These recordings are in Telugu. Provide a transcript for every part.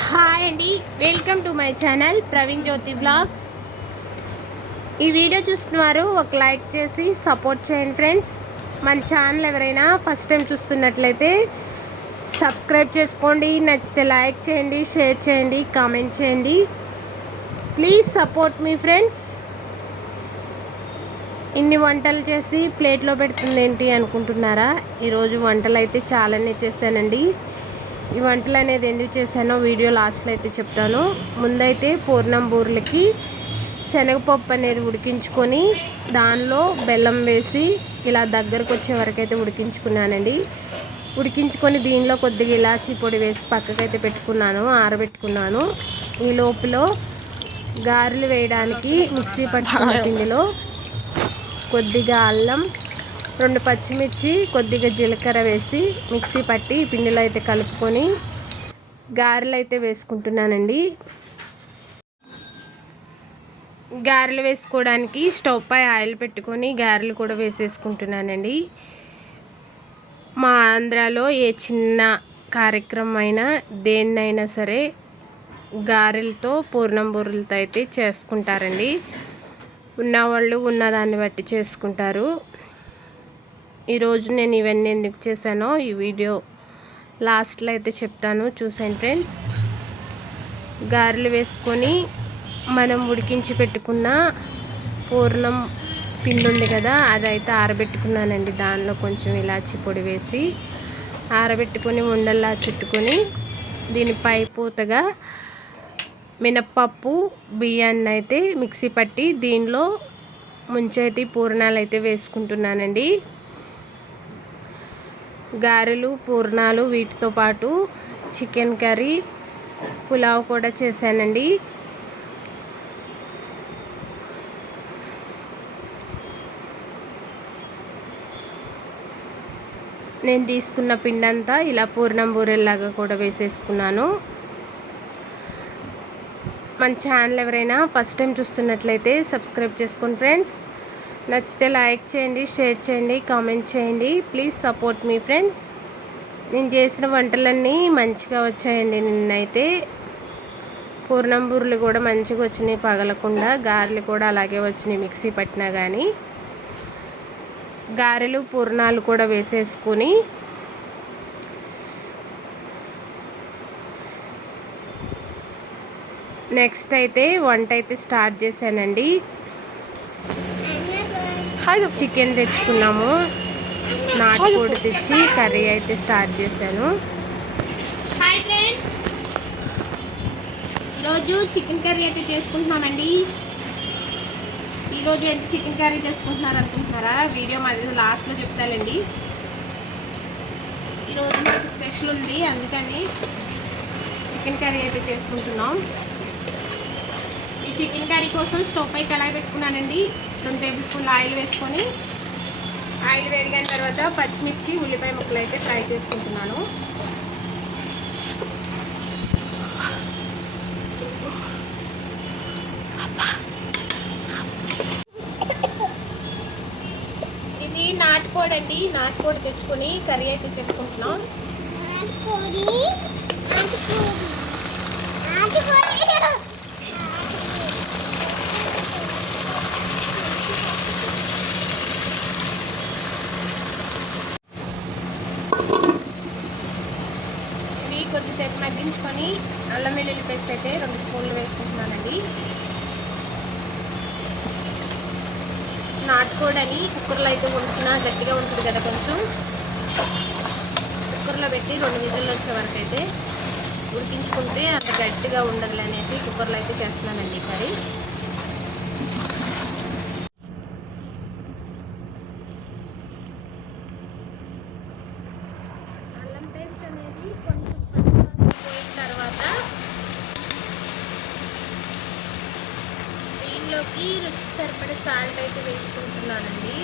హాయ్ అండి. Welcome to my channel Praveen Jyothi blogs ఈ వీడియో చూస్తున్నారు ఒక లైక్ చేసి సపోర్ట్ చేయండి ఫ్రెండ్స్ మన ఛానల్ ఎవరైనా ఫస్ట్ టైం చూస్తున్నట్లయితే సబ్స్క్రైబ్ చేసుకోండి నచ్చితే లైక్ చేయండి షేర్ చేయండి కామెంట్ చేయండి. ప్లీజ్ సపోర్ట్ మీ ఫ్రెండ్స్ ఇన్ని వంటలు చేసి ప్లేట్లో పెడుతుంది ఏంటి అనుకుంటున్నారా? ఈరోజు వంటలు అయితే చాలానే చేశానండి. ఈ వంటలు అనేది ఎందుకు చేశానో వీడియో లాస్ట్లో అయితే చెప్తాను. ముందైతే పూర్ణం బూరెలకి శనగపప్పు అనేది ఉడికించుకొని దానిలో బెల్లం వేసి ఇలా దగ్గరకు వచ్చే వరకు అయితే ఉడికించుకున్నానండి. ఉడికించుకొని దీనిలో కొద్దిగా ఇలాచీ పొడి వేసి పక్కకైతే పెట్టుకున్నాను ఆరబెట్టుకున్నాను. ఈ లోపల గారెలు వేయడానికి మిక్సీ పట్టిన పిండిలో కొద్దిగా అల్లం రెండు పచ్చిమిర్చి కొద్దిగా జీలకర్ర వేసి మిక్సీ పట్టి పిండిలో అయితే కలుపుకొని గారెలు అయితే వేసుకుంటున్నానండి. గారెలు వేసుకోవడానికి స్టవ్ పై ఆయిల్ పెట్టుకొని గారెలు కూడా వేసేసుకుంటున్నానండి. మా ఆంధ్రాలో ఏ చిన్న కార్యక్రమం అయినా దేన్నైనా సరే గారెలతో పూర్ణం బూరెలతో అయితే చేసుకుంటారండి. ఉన్నవాళ్ళు ఉన్నదాన్ని బట్టి చేసుకుంటారు. ఈరోజు నేను ఇవన్నీ ఎందుకు చేశానో ఈ వీడియో లాస్ట్లో అయితే చెప్తాను. చూసాను ఫ్రెండ్స్. గారెలు వేసుకొని మనం ఉడికించి పెట్టుకున్న పూర్ణం పిండి ఉంది కదా అదైతే ఆరబెట్టుకున్నానండి. దానిలో కొంచెం ఇలాచి పొడి వేసి ఆరబెట్టుకొని ఉండల్లా చుట్టుకొని దీనిపై పూతగా మినప్పప్పు బియ్యాన్ని అయితే మిక్సీ పట్టి దీనిలో ముంచైతే పూర్ణాలు అయితే వేసుకుంటున్నానండి. గారెలు పూర్ణాలు వీటితో పాటు చికెన్ కర్రీ పులావ్ కూడా చేశానండి. నేను తీసుకున్న పిండంతా ఇలా పూర్ణం బూరెల్లాగా కూడా వేసేసుకున్నాను. మన ఛానల్ ఎవరైనా ఫస్ట్ టైం చూస్తున్నట్లయితే సబ్స్క్రైబ్ చేసుకోండి ఫ్రెండ్స్ నచ్చితే లైక్ చేయండి షేర్ చేయండి కామెంట్ చేయండి. ప్లీజ్ సపోర్ట్ మీ ఫ్రెండ్స్ నేను చేసిన వంటలన్నీ మంచిగా వచ్చాయండి నిన్నైతే. పూర్ణం బూరెలు కూడా మంచిగా వచ్చినాయి పగలకుండా. గారెలు కూడా అలాగే వచ్చినాయి మిక్సీ పట్టినా కానీ గారెలు పూర్ణాలు కూడా వేసేసుకొని. నెక్స్ట్ అయితే వంట అయితే స్టార్ట్ చేశానండి. చికెన్ తెచ్చుకున్నాము. నాటుకోడి తెచ్చి కర్రీ అయితే స్టార్ట్ చేశాను. హాయ్ ఫ్రెండ్స్ ఈరోజు చికెన్ కర్రీ అయితే చేసుకుంటున్నామండి ఈరోజు ఎంత చికెన్ కర్రీ చేసుకుంటున్నారు అనుకుంటున్నారా? వీడియో మాది లాస్ట్లో చెప్తానండి. ఈరోజు మాకు స్పెషల్ ఉంది అందుకని చికెన్ కర్రీ అయితే చేసుకుంటున్నాం. ఈ చికెన్ కర్రీ కోసం స్టవ్ పై కళాయి పెట్టుకున్నానండి. రెండు టేబుల్ స్పూన్ ఆయిల్ వేసుకొని ఆయిల్ వేడిగిన తర్వాత పచ్చిమిర్చి ఉల్లిపాయ ముక్కలు అయితే ఫ్రై చేసుకుంటున్నాను. ఇది నాటుకోడి అండి. నాటుకోడి తెచ్చుకొని కర్రీ అయితే చేసుకుంటున్నాం. నాటుకోడి నాటుకోడి. నాటుకోడి ఇవి కొద్దిసేపు మగ్గించుకొని అల్లం వెల్లుల్లి పేస్ట్ అయితే రెండు స్పూన్లు వేసుకుంటున్నానండి. నాటుకోడని కుక్కర్లో అయితే వండుతున్నా గట్టిగా ఉంటుంది కదా కొంచెం. కుక్కర్లో పెట్టి రెండు విజులు వచ్చే వరకు అయితే ఉడికించుకుంటే అంత గట్టిగా ఉండదు అనేసి కుక్కర్లో అయితే చేస్తున్నానండి కర్రీ అల్లం పేస్ట్ అనేది కొంచెం పచ్చివాసన పోయిన తర్వాత దీంట్లోకి రుచి సరిపడే సాల్ట్ అయితే వేసుకుంటున్నానండి.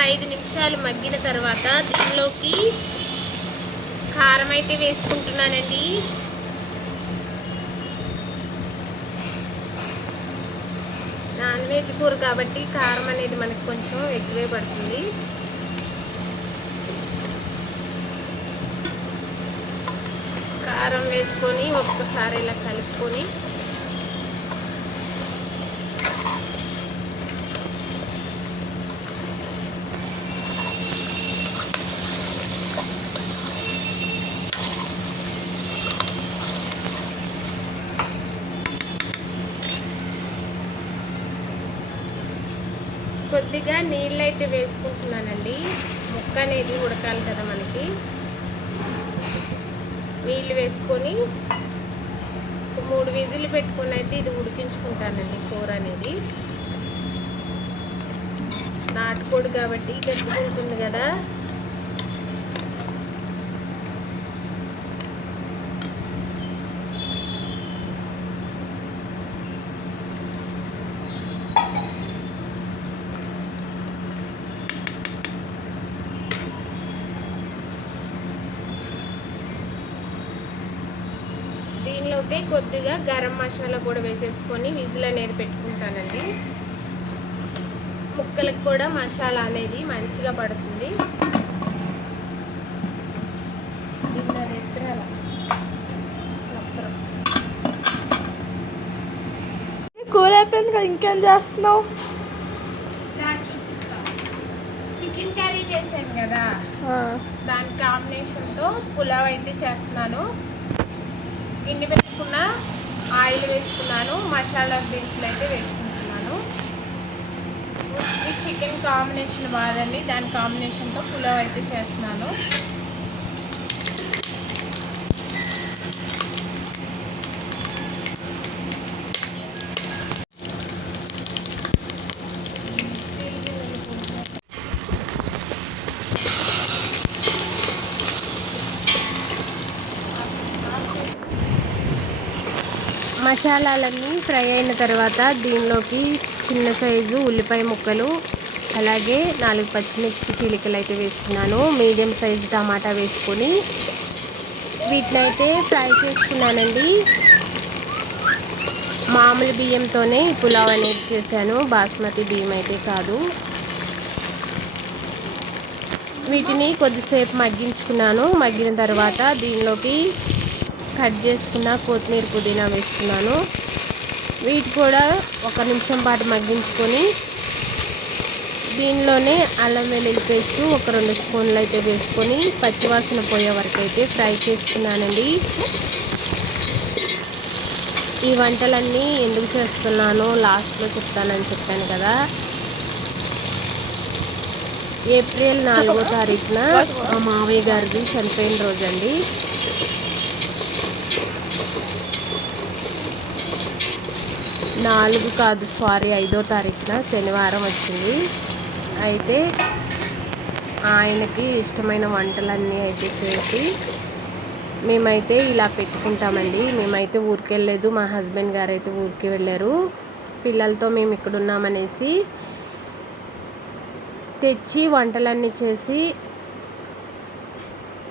ఒక ఐదు నిమిషాలు మగ్గిన తర్వాత దీనిలోకి కారం అయితే వేసుకుంటున్నానండి. నాన్ వెజ్ కూర కాబట్టి కారం అనేది మనకు కొంచెం ఎక్కువే పడుతుంది. కారం వేసుకొని ఒక్కసారి ఇలా కలుపుకొని కొద్దిగా నీళ్ళు అయితే వేసుకుంటున్నానండి. ముక్క అనేది ఉడకాలి కదా మనకి. నీళ్ళు వేసుకొని మూడు విజిల్ పెట్టుకొని అయితే ఇది ఉడికించుకుంటానండి కూర అనేది. నాటుకోడి కాబట్టి గట్టిగా ఉంటుంది కదా. దీనిలోకి కొద్దిగా గరం మసాలా కూడా వేసేసుకొని విజిల్ అనేది పెట్టుకుంటానండి. ముక్కలకు కూడా మసాలా అనేది మంచిగా పడుతుంది. కూర అయిపోయింది కదా ఇంకేం చేస్తున్నావు. చికెన్ కర్రీ చేశాను కదా. దాని కాంబినేషన్తో పులావ్ అయితే చేస్తున్నాను. గిన్నె పెట్టుకున్న ఆయిల్ వేసుకున్నాను మసాలా దినుసులు అయితే వేసుకుంటున్నాను. ఈ చికెన్ కాంబినేషన్ బాదండి దాని కాంబినేషన్తో పులావ్ అయితే చేస్తున్నాను. మసాలాలన్నీ ఫ్రై అయిన తర్వాత దీనిలోకి చిన్న సైజు ఉల్లిపాయ ముక్కలు అలాగే నాలుగు పచ్చిమిర్చి చీలికలు అయితే వేసుకున్నాను మీడియం సైజు టమాటా వేసుకొని వీటిని అయితే ఫ్రై చేసుకున్నానండి. మామూలు బియ్యంతోనే పులావ్ అనేది చేశాను. బాస్మతి బియ్యం అయితే కాదు. వీటిని కొద్దిసేపు మగ్గించుకున్నాను. మగ్గిన తర్వాత దీనిలోకి కట్ చేసుకున్న కొత్తిమీర పుదీనా వేస్తున్నాను. వీటి కూడా ఒక నిమిషం పాటు మగ్గించుకొని దీనిలోనే అల్లం వెల్లుల్లి పేస్ట్ ఒక రెండు స్పూన్లు అయితే వేసుకొని పచ్చివాసన పోయే వరకు అయితే ఫ్రై చేసుకున్నానండి ఈ వంటలన్నీ ఎందుకు చేస్తున్నానో లాస్ట్లో చెప్తానని చెప్పాను కదా. ఏప్రిల్ నాలుగో తారీఖున మా మావయ్య గారిది చనిపోయిన రోజండి. నాలుగు కాదు సారీ ఐదో తారీఖున శనివారం వచ్చింది. అయితే ఆయనకి ఇష్టమైన వంటలన్నీ అయితే చేసి మేమైతే ఇలా పెట్టుకుంటామండి. మేమైతే ఊరికి వెళ్ళలేదు మా హస్బెండ్ గారు అయితే ఊరికి వెళ్ళారు. పిల్లలతో మేము ఇక్కడ ఉన్నామనేసి తెచ్చి వంటలన్నీ చేసి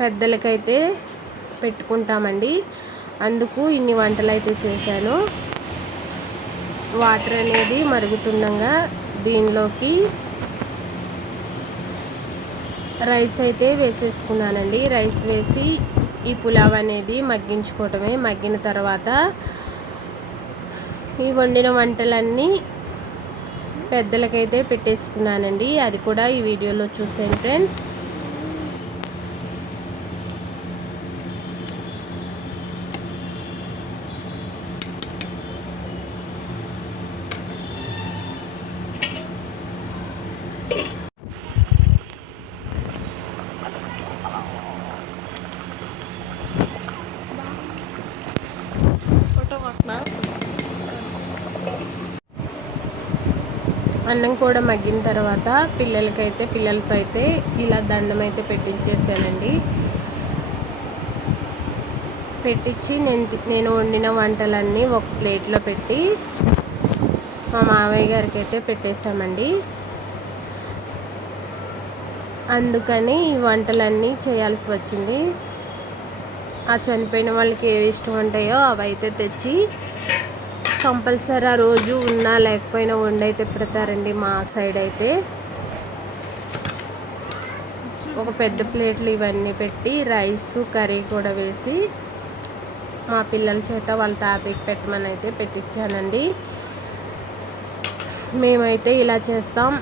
పెద్దలకైతే పెట్టుకుంటామండి. అందుకు ఇన్ని వంటలు అయితే చేశాను. వాటర్ అనేది మరుగుతుండగా దీనిలోకి రైస్ అయితే వేసేసుకున్నానండి. రైస్ వేసి ఈ పులావ్ అనేది మగ్గించుకోవటమే. మగ్గిన తర్వాత ఈ వండిన వంటలన్నీ పెద్దలకైతే పెట్టేసుకున్నానండి. అది కూడా ఈ వీడియోలో చూసాను ఫ్రెండ్స్. అన్నం కూడా మగ్గిన తర్వాత పిల్లలకైతే పిల్లలతో అయితే ఇలా దండం అయితే పెట్టించేసానండి. పెట్టించి నేను నేను వండిన వంటలన్నీ ఒక ప్లేట్లో పెట్టి మా మావయ్య గారికి అయితే పెట్టేశామండి అందుకని ఈ వంటలన్నీ చేయాల్సి వచ్చింది. ఆ చనిపోయిన వాళ్ళకి ఏవి ఇష్టం ఉంటాయో అవి అయితే తెచ్చి కంపల్సరీ ఆ రోజు ఉన్నా లేకపోయినా వండైతే పెడతారండి మా సైడ్ అయితే. ఒక పెద్ద ప్లేట్లు ఇవన్నీ పెట్టి రైస్ కర్రీ కూడా వేసి మా పిల్లల చేత వాళ్ళ తాతయ్యకి పెట్టమని అయితే పెట్టించానండి మేమైతే ఇలా చేస్తాం.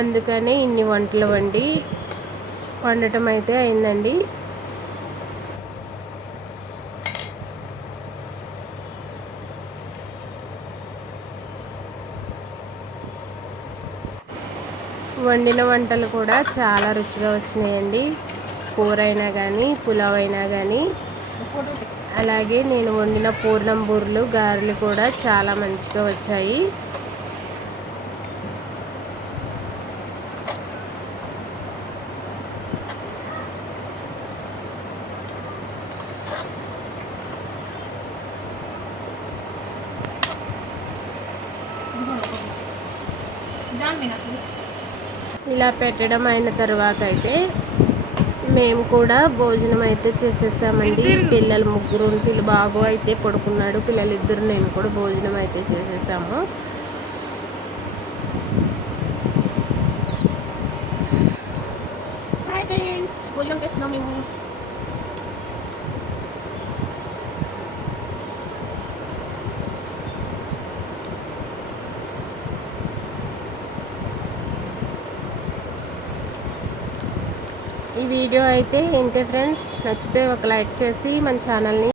అందుకనే ఇన్ని వంటలు వండి వండటం అయితే అయిందండి. వండిన వంటలు కూడా చాలా రుచిగా వచ్చినాయండి. కూర అయినా కానీ పులావ్ అయినా కానీ అలాగే నేను వండిన పూర్ణం బూర్లు గారెలు కూడా చాలా మంచిగా వచ్చాయి. ఇలా పెట్టడం అయిన తర్వాత అయితే మేము కూడా భోజనం అయితే చేసేసామండి. పిల్లలు ముగ్గురు పిల్ల బాబు అయితే పడుకున్నాడు. పిల్లలు ఇద్దరు నేను కూడా భోజనం అయితే చేసేసాము. భోజనం చేస్తున్నాం మేము. వీడియో అయితే ఇంతే ఫ్రెండ్స్. నచ్చితే ఒక లైక్ చేసి మన ఛానల్ని